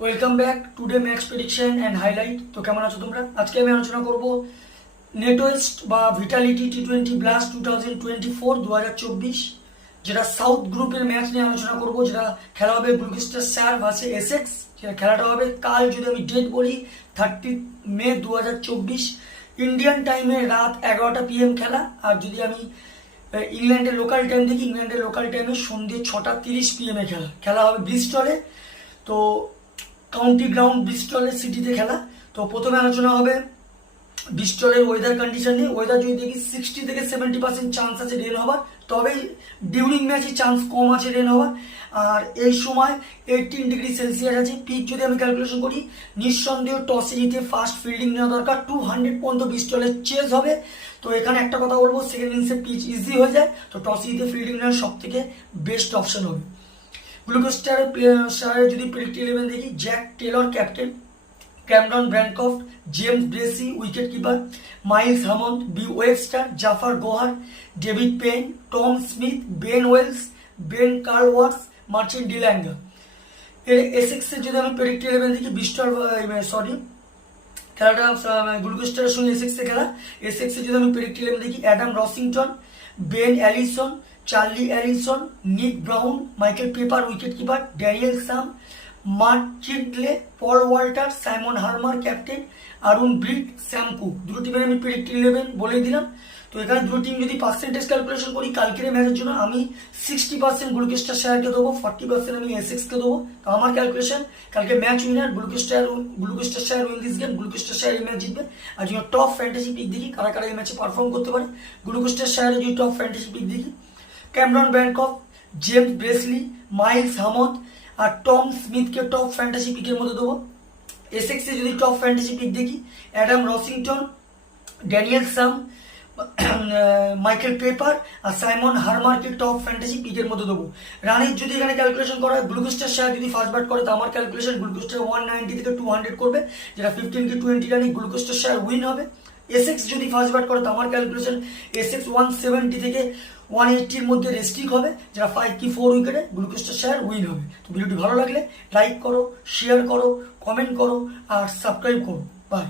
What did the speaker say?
Welcome back today max prediction and highlight. তো কেমন আছো তোমরা? আজকে আমি আলোচনা করব নেটওয়েস্ট বা ভিটালিটি টি20 ব্লাস্ট 2024 যেটা সাউথ গ্রুপের ম্যাচ নিয়ে আলোচনা করব, যেটা খেলা হবে গ্লুকোস্টার স্টার ভার্সেস এসেক্স। খেলাটা হবে কাল, যদি আমি ডেট বলি 30 মে 2024 ইন্ডিয়ান টাইমে রাত 11টা PM খেলা। আর যদি আমি ইংল্যান্ডের লোকাল টাইম দেখি, ইংল্যান্ডের লোকাল টাইমে সন্ধ্যে 6:30 PM খেলা হবে ব্রিস্টলে। তো কাউন্টি গ্রাউন্ড ব্রিস্টলের সিটিতে খেলা। তো প্রথমে আলোচনা হবে ব্রিস্টলের ওয়েদার কন্ডিশন নিয়ে। ওয়েদার যদি দেখি 60 থেকে 70% চান্স আছে রেন হওয়ার, তবে ডিউরিং ম্যাচে চান্স কম আছে রেন হওয়ার। আর এই সময় 18°C আছে। পিচ যদি আমি ক্যালকুলেশন করি, নিঃসন্দেহ টসে জিতে ফার্স্ট ফিল্ডিং নেওয়া দরকার। 200 পর্যন্ত ব্রিস্টলের চেজ হবে। তো এখানে একটা কথা বলবো, সেকেন্ড ইনিংসে পিচ ইজি হয়ে যায়, তো টসে জিতে ফিল্ডিং নেওয়ার সব থেকে বেস্ট অপশন হবে। গ্লুকোস্টারের যদি প্রেডিক্ট 11 দেখি, Jack Taylor captain, Cameron Bancroft, James Bracey wicket keeper, Miles Hammond, b Webster, Zafar Gohar, David Payne, Tom Smith, Ben Wells, Ben কার্লওয়ার্স, মার্চিন ডিল্যাঙ্গা। এর এসেক্সের যদি আমি প্রেডিক্ট 11 দেখি, খেলাটা গ্লুকোস্টারের সঙ্গে এসেক্সে খেলা। এসেক্সে যদি আমি প্রেডিক্ট 11 দেখি, Adam Rossington, Ben Allison, Charlie Allison, Nick Browne, Michael Pepper wicket keeper, Daniel Sam, Mark Steketee, Paul Walter, Simon Harmer captain, Aaron Beard, Sam Cook. দুটো টিমের আমি প্রেডিক্ট 11 বলেই দিলাম। তো এখানে দুটো টিম যদি পার্সেন্টেজ ক্যালকুলেশন করি, কালকের ম্যাচের জন্য আমি 60% গ্লুকোস্টার শায়ারকে দেবো, 40% আমি এসেক্সকে দেবো। তো আমার ক্যালকুলেশন, কালকে match winner Gloucestershire win this game, Gloucestershire এই ম্যাচ জিতবে। আর যদি টপ ফ্যান্টাসি পিক দেখি কারা কারা এই ম্যাচে পারফর্ম করতে পারে, গ্লুকোস্টার শায়ারে যদি টপ ফ্যান্টাসি পিক দেখি, ক্যামরন ব্র্যানকফ, জেমস ব্রেসলি, মাইলস হামন্ড আর টম স্মিথকে টপ ফ্যান্টাসি পিকের মধ্যে দেবো। এসেক্সে যদি টপ ফ্যান্টাসি পিক দেখি, অ্যাডাম রসিংটন, ড্যানিয়েল সাম, মাইকেল পেপার আর সাইমন হারমারকে টপ ফ্যান্টাসি পিকের মধ্যে দেবো। রানের যদি এখানে ক্যালকুলেশন করা হয়, গ্লুকোস্টার শেয়ার যদি ফার্স্ট ব্যাট করে, তো আমার ক্যালকুলেশন গ্লুকোস্টার 190 থেকে 200 করবে, যেটা 15 কি 20 রানে গ্লুকোস্টার শেয়ার উইন হবে। এসেক্স যদি ফার্স্ট ব্যাট করে, তো আমার ক্যালকুলেশন এসেক্স 170 থেকে 180-র মধ্যে রেস্ট্রিক হবে, যেটা 5 কি 4 উইকেটে গ্লুকোস্টার শেয়ার উইন হবে। তো ভিডিওটি ভালো লাগলে লাইক করো, শেয়ার করো, কমেন্ট করো আর সাবস্ক্রাইব করো। বাই।